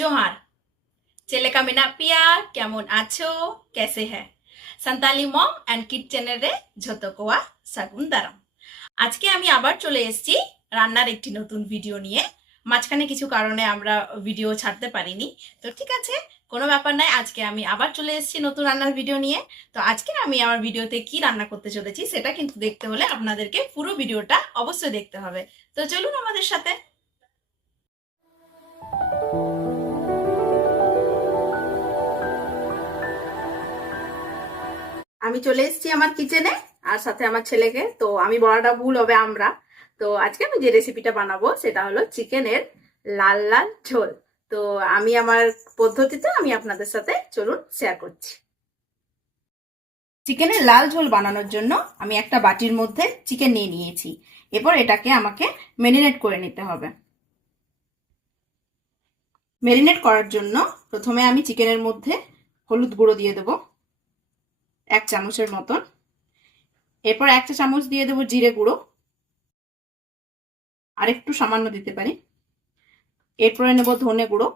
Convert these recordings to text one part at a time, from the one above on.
जोहार चेलेका मिना पिया केमन आछो कैसे है सान्ताली मम एंड किड चैनल रे झोतो कोआ सागुन दाराम आज के आमी आबार चले एसेছি রান্নার একটি নতুন ভিডিও নিয়ে মাঝখানে কিছু কারণে আমরা ভিডিও ছাড়তে পারিনি তো ঠিক আছে কোনো ব্যাপার নাই আজকে আমি আবার চলে এসেছি নতুন রান্নার ভিডিও নিয়ে তো আজকে আমি আমার ভিডিওতে কি রান্না করতে চলেছি সেটা কিন্তু দেখতে হলে আপনাদেরকে পুরো ভিডিওটা অবশ্যই দেখতে হবে তো চলুন আমাদের সাথে আমি চলে এসেছি আমার কিচেনে আর সাথে আমার ছেলেকে তো আমি বড়টা ভুল হবে আমরা তো আজকে আমি যে রেসিপিটা বানাবো সেটা হলো চিকেনের লাল লাল ঝোল তো আমি আমার পদ্ধতিতে আমি আপনাদের সাথে চলুন শেয়ার করছি চিকেনের লাল ঝোল বানানোর জন্য আমি একটা বাটির মধ্যে চিকেন নিয়ে নিয়েছি এরপর এটাকে আমাকে ম্যারিনেট করে নিতে হবে ম্যারিনেট করার জন্য প্রথমে আমি চিকেনের মধ্যে হলুদ গুঁড়ো দিয়ে দেবো 1 চামচের মতন এরপর 1 চামচ দিয়ে দেব জিরে গুঁড়ো আর একটু সামান্য দিতে পারি এরপর নেব ধনে গুঁড়ো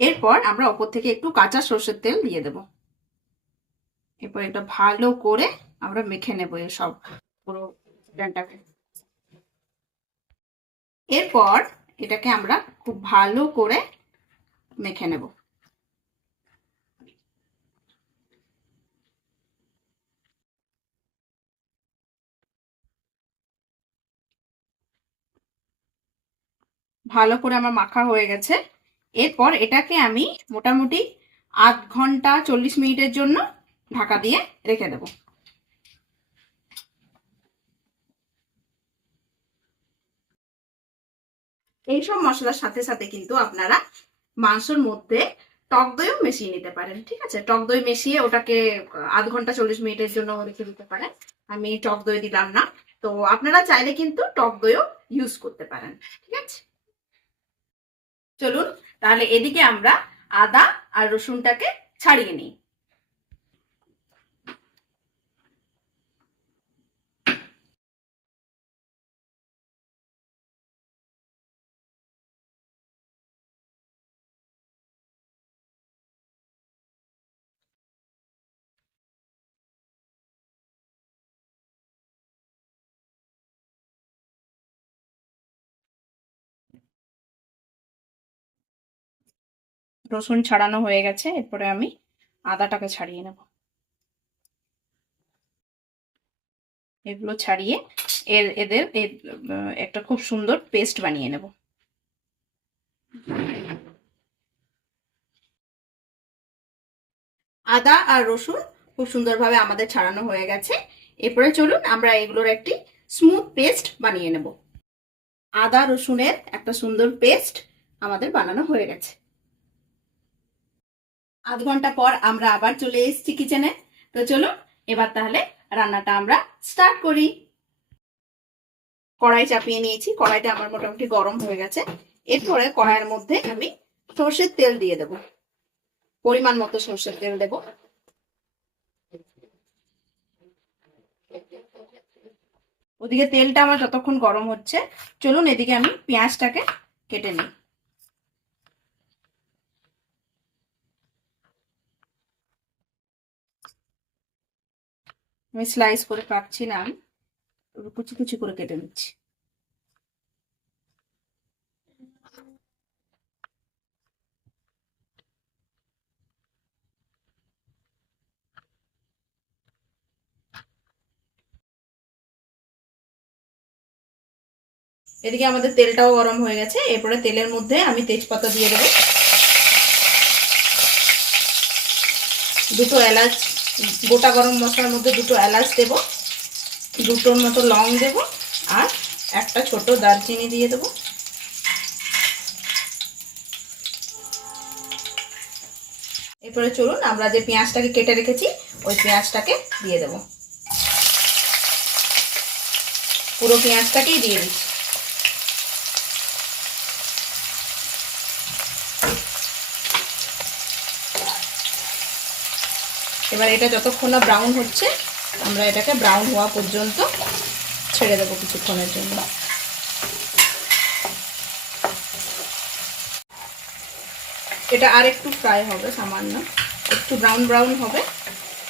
এরপর আমরা উপর থেকে একটু কাঁচা সরষের তেল দিয়ে দেব এরপর এটা ভালো করে আমরা মেখে নেব এই সব পুরো চিকেনটাকে এরপর এটাকে আমরা খুব ভালো করে মেখে নেব ভালো করে আমার মাখা হয়ে গেছে এরপর এটাকে আমি মোটামুটি আধ ঘন্টা 40 মিনিটের জন্য ঢাকা দিয়ে রেখে দেব এইসব মশলার সাথে সাথে কিন্তু আপনারা মাংসের মধ্যে টক দইও মিশিয়ে নিতে পারেন ঠিক আছে টক দই মিশিয়ে ওটাকে আধ ঘন্টা 40 মিনিটের জন্য রেখে দিতে পারেন আমি টক দই দিলাম না তো আপনারা চাইলে কিন্তু টক দইও ইউজ করতে পারেন ঠিক আছে চলুন তাহলে এদিকে আমরা আদা আর রসুনটাকে ছাড়িয়ে নিই রসুন ছাড়ানো হয়ে গেছে এরপরে আমি আদাটাকে ছাড়িয়ে নেব এগুলো ছাড়িয়ে এদের একটা খুব সুন্দর পেস্ট বানিয়ে নেব আদা আর রসুন খুব সুন্দরভাবে আমাদের ছাড়ানো হয়ে গেছে এরপরে চলুন আমরা এগুলোর একটি স্মুথ পেস্ট বানিয়ে নেব আদা রসুনের একটা সুন্দর পেস্ট আমাদের বানানো হয়ে গেছে আধ ঘন্টা পর আমরা আবার চলে এসেছি কিচেনে তো চলুন এবার তাহলে রান্নাটা আমরা স্টার্ট করি কড়াই চাপিয়ে নিয়েছি কড়াইটা আমার মোটামুটি গরম হয়ে গেছে এরপরে কড়াইয়ের মধ্যে আমি সরষের তেল দিয়ে দেব পরিমাণ মতো সরষের তেল দেব ওদিকে তেলটা আমার যতক্ষণ গরম হচ্ছে চলুন এদিকে আমি পেঁয়াজটাকে কেটে নিই আমি স্লাইস করে কাটছি না কুচি কুচি করে কেটে নিচ্ছি এদিকে আমাদের তেলটাও গরম হয়ে গেছে এরপরে তেলের মধ্যে আমি তেজপাতা দিয়ে দেবো দুটো এলাচ গোটা গরম মশলার মধ্যে দুটো এলাচ দেব দুটোর মতো লং দেব আর একটা ছোট দারচিনি দিয়ে দেব এরপরে চলুন আমরা যে পেঁয়াজটাকে কেটে রেখেছি ওই পেঁয়াজটাকে দিয়ে দেব পুরো পেঁয়াজটাকেই দিয়ে দিচ্ছি এবার এটা যতক্ষণ না ব্রাউন হচ্ছে আমরা এটাকে ব্রাউন হওয়া পর্যন্ত ছেড়ে দেবো কিছুক্ষণের জন্য। এটা আর একটু ফ্রাই হবে, সামান্য একটু ব্রাউন ব্রাউন হবে,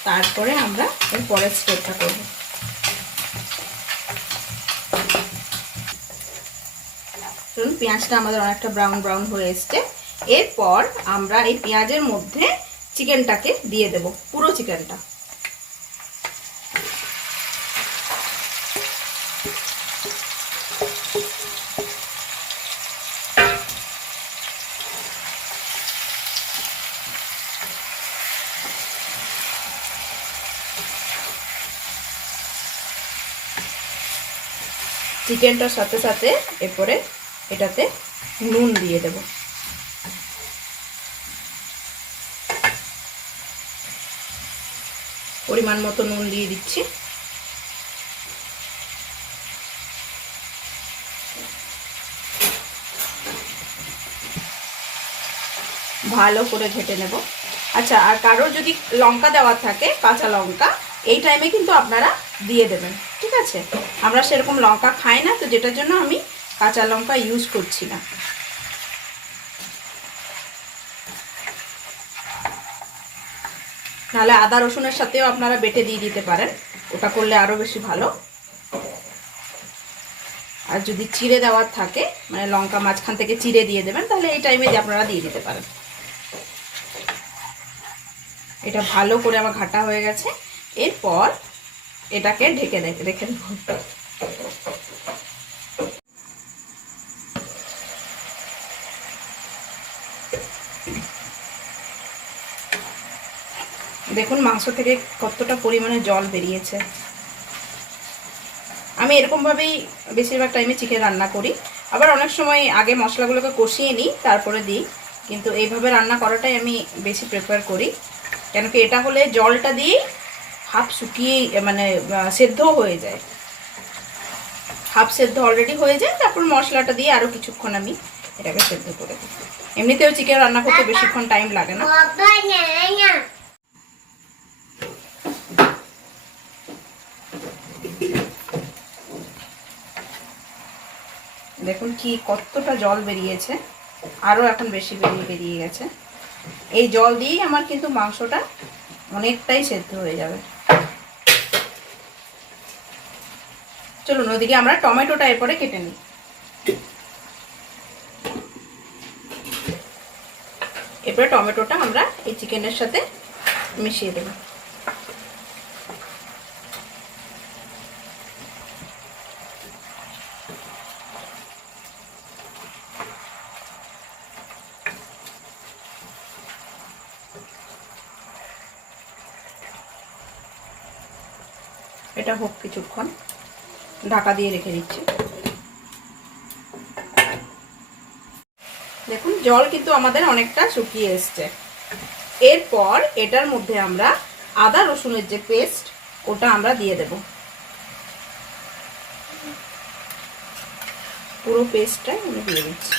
তারপরে আমরা এর পরের স্টেপটা করব। ধরুন পেঁয়াজটা আমাদের অনেকটা ব্রাউন ব্রাউন হয়ে এসছে। এরপর আমরা এই পেঁয়াজের মধ্যে চিকেনটাকে দিয়ে দেব, পুরো চিকেনটা। চিকেনটার সাথে সাথে এরপরে এটাতে নুন দিয়ে দেব। পরিমাণ মতো নুন দিয়ে দিচ্ছি। ভালো করে ঘেটে নেব। আচ্ছা, আর কারোর যদি লঙ্কা দেওয়ার থাকে, কাঁচা লঙ্কা, এই টাইমে কিন্তু আপনারা দিয়ে দেবেন, ঠিক আছে? আমরা সেরকম লঙ্কা খাই না, তো যেটার জন্য আমি কাঁচা লঙ্কা ইউজ করছি না। নাহলে আদা রসুনের সাথেও আপনারা বেটে দিয়ে দিতে পারেন, ওটা করলে আরও বেশি ভালো। আর যদি চিড়ে দেওয়ার থাকে, মানে লঙ্কা মাঝখান থেকে চিড়ে দিয়ে দেবেন, তাহলে এই টাইমে আপনারা দিয়ে দিতে পারেন। এটা ভালো করে আমার ঘাটা হয়ে গেছে। এরপর এটাকে ঢেকে রেখে দেব। দেখুন মাংস থেকে কতটা পরিমাণে জল বেরিয়েছে। আমি এরকমভাবেই বেশিরভাগ টাইমে চিকেন রান্না করি। আবার অনেক সময় আগে মশলাগুলোকে কষিয়ে নিই, তারপরে দিই, কিন্তু এইভাবে রান্না করাটাই আমি বেশি প্রেফার করি। কেন কি এটা হলে জলটা দিয়েই হাফ শুকিয়ে, মানে সেদ্ধ হয়ে যায়, হাফ সেদ্ধ অলরেডি হয়ে যায়। তারপর মশলাটা দিয়ে আরও কিছুক্ষণ আমি এটাকে সেদ্ধ করে দিই। এমনিতেও চিকেন রান্না করতে বেশিক্ষণ টাইম লাগে না। দেখুন কি কতটা জল বেরিয়েছে, আরও এখন বেশি বেরিয়ে গেছে। এই জল দিয়েই আমার কিন্তু মাংসটা অনেকটাই সেদ্ধ হয়ে যাবে। চলুন ওদিকে আমরা টমেটোটা এরপরে কেটে নিই। এরপরে টমেটোটা আমরা এই চিকেনের সাথে মিশিয়ে দেব। এটা হোক কিছুক্ষণ, ঢাকা দিয়ে রেখে দিচ্ছি। দেখুন জল কিন্তু আমাদের অনেকটা শুকিয়ে এসছে। এরপর এটার মধ্যে আমরা আদা রসুনের যে পেস্ট, ওটা আমরা দিয়ে দেব। পুরো পেস্টটাই আমি দিয়ে দিচ্ছি।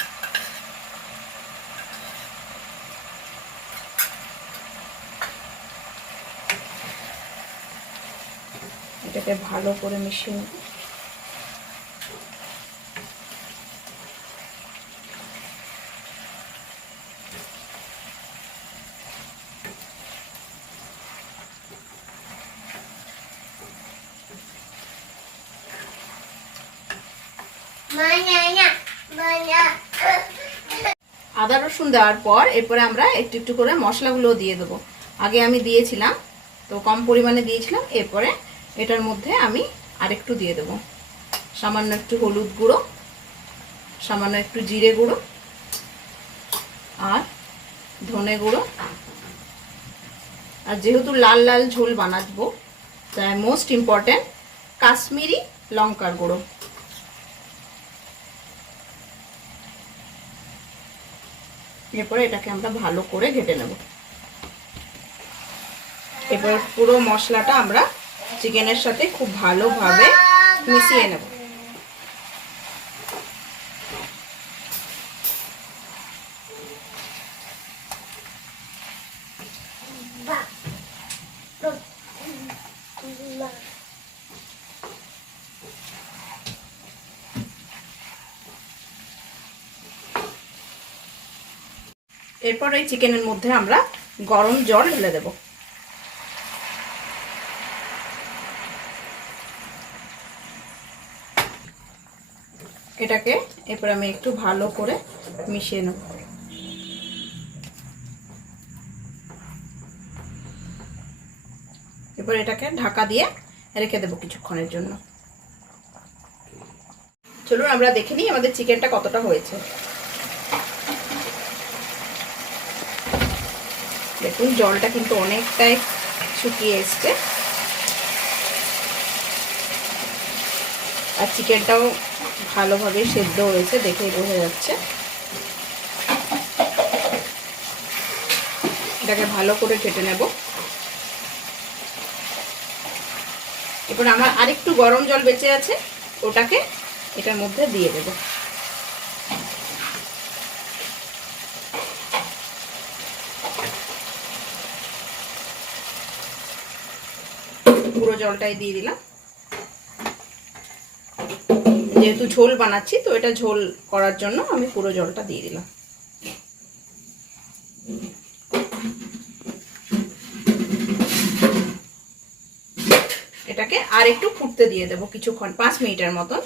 এটাকে ভালো করে মিশিয়ে নেব। আদা রসুন দেওয়ার পর এরপরে আমরা একটু একটু করে মশলাগুলো দিয়ে দেবো। আগে আমি দিয়েছিলাম, তো কম পরিমাণে দিয়েছিলাম। এরপরে এটার মধ্যে আমি আরেকটু দিয়ে দেবো, সামান্য একটু হলুদ গুঁড়ো, সামান্য একটু জিরে গুঁড়ো, আর ধনে গুঁড়ো। আর যেহেতু লাল লাল ঝোল বানাবো, তাই মোস্ট ইম্পর্টেন্ট কাশ্মীরি লঙ্কার গুঁড়ো। এরপরে এটাকে আমরা ভালো করে ঘেটে নেব। এরপর পুরো মশলাটা আমরা চিকেনের সাথে খুব ভালোভাবে মিশিয়ে নেব। এরপর এই চিকেনের মধ্যে আমরা গরম জল ঢেলে দেব। এটাকে এরপর আমি একটু ভালো করে মিশিয়ে নেব। এরপর এটাকে ঢাকা দিয়ে রেখে দেবো কিছুক্ষণের জন্য। চলুন আমরা দেখে নিই আমাদের চিকেনটা কতটা হয়েছে। দেখুন জলটা কিন্তু অনেকটাই শুকিয়ে এসছে, আর চিকেনটাও ভালোভাবে সেদ্ধ হয়েছে, দেখেই বোঝা যাচ্ছে। এটাকে ভালো করে কেটে নেব। এরপর আমার আরেকটু গরম জল বেঁচে আছে, ওটাকে এটার মধ্যে দিয়ে দেব। পুরো জলটাই দিয়ে দিলাম। যেহেতু ঝোল বানাচ্ছি তো এটা ঝোল করার জন্য আমি পুরো জলটা দিয়ে দিলাম। এটাকে আর একটু ফুটতে দিয়ে দেবো কিছুক্ষণ, 5 মিনিটের মতন।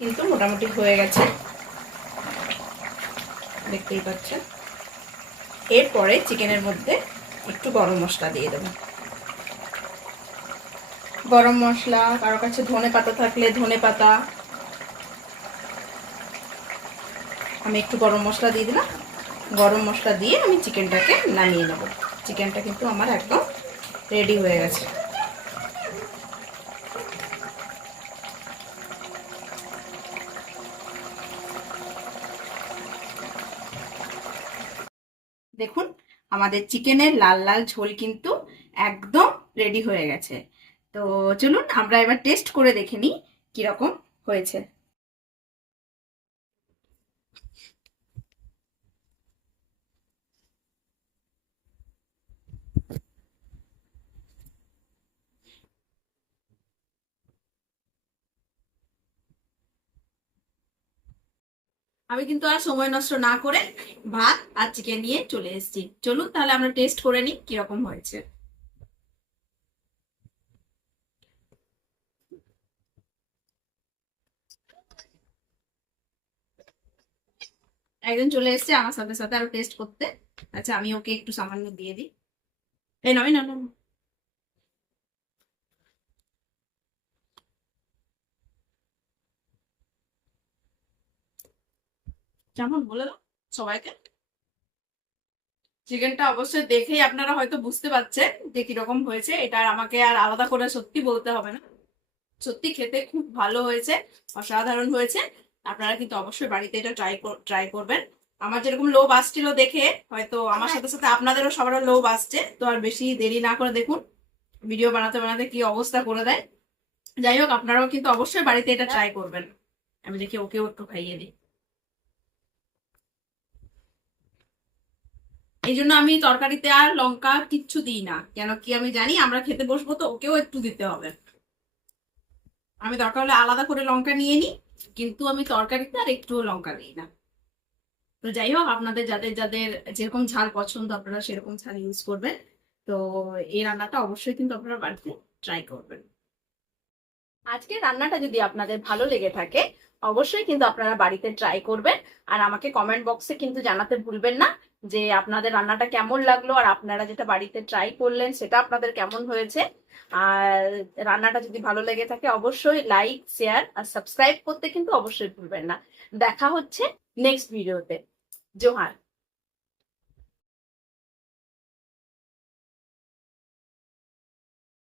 কিন্তু মোটামুটি হয়ে গেছে, দেখতেই পাচ্ছেন। এরপরে চিকেনের মধ্যে একটু গরম মশলা দিয়ে দেবো। গরম মশলা, কারো কাছে ধনে পাতা থাকলে ধনে পাতা। আমি একটু গরম মশলা দিয়ে দিলাম। গরম মশলা দিয়ে আমি চিকেনটাকে নামিয়ে নেব। চিকেনটা কিন্তু আমার একদম রেডি হয়ে গেছে। দেখুন আমাদের চিকেনের লাল লাল ঝোল কিন্তু একদম রেডি হয়ে গেছে। তো চলুন আমরা এবার টেস্ট করে দেখে নিই কিরকম হয়েছে। আমি কিন্তু আর সময় নষ্ট না করে ভাত আর চিকেন নিয়ে চলে এসেছি। চলুন তাহলে আমরা টেস্ট করে নিই কিরকম হয়েছে। একজন চলে এসেছে আমার সাথে সাথে আরো টেস্ট করতে। আচ্ছা আমি ওকে একটু সামান্য দিয়ে দিই। এই নয় না, যেমন বলে দাও সবাইকে। চিকেনটা অবশ্যই দেখেই আপনারা হয়তো বুঝতে পারছেন যে কিরকম হয়েছে। এটা আর আমাকে আর আলাদা করে সত্যি বলতে হবে না, সত্যি খেতে খুব ভালো হয়েছে, অসাধারণ হয়েছে। আপনারা কিন্তু অবশ্যই বাড়িতে এটা ট্রাই করবেন। আমার যেরকম লোভ আসছিল দেখে হয়তো আমার সাথে সাথে আপনাদেরও সবারও লোভ আসছে। তো আর বেশি দেরি না করে দেখুন ভিডিও বানাতে বানাতে কি অবস্থা করে দেয়। যাই হোক আপনারাও কিন্তু অবশ্যই বাড়িতে এটা ট্রাই করবেন। আমি দেখি ওকেও একটু খাইয়ে দিই। এই জন্য আমি তরকারিতে আর লঙ্কা কিচ্ছু দিই না, কেন কি আমি জানি আমরা খেতে বসবো তো ওকেও একটু দিতে হবে। আমি দরকার হলে আলাদা করে লঙ্কা নিয়ে নিই, কিন্তু আমি তরকারিতে আর একটুও লঙ্কা দিই না। তো যাই হোক আপনাদের যাদের যাদের যেরকম ঝাল পছন্দ আপনারা সেরকম ঝাল ইউজ করবেন। তো এই রান্নাটা অবশ্যই কিন্তু আপনারা বাড়িতে ট্রাই করবেন। আজকের রান্নাটা যদি আপনাদের ভালো লেগে থাকে অবশ্যই কিন্তু আপনারা বাড়িতে ট্রাই করবেন। আর আমাকে কমেন্ট বক্সে কিন্তু জানাতে ভুলবেন না যে আপনাদের রান্নাটা কেমন লাগলো, আর আপনারা যেটা বাড়িতে ট্রাই করলেন সেটা আপনাদের কেমন হয়েছে। আর রান্নাটা যদি ভালো লেগে থাকে অবশ্যই লাইক, শেয়ার আর সাবস্ক্রাইব করতে কিন্তু অবশ্যই ভুলবেন না। দেখা হচ্ছে নেক্সট ভিডিওতে। জোহার।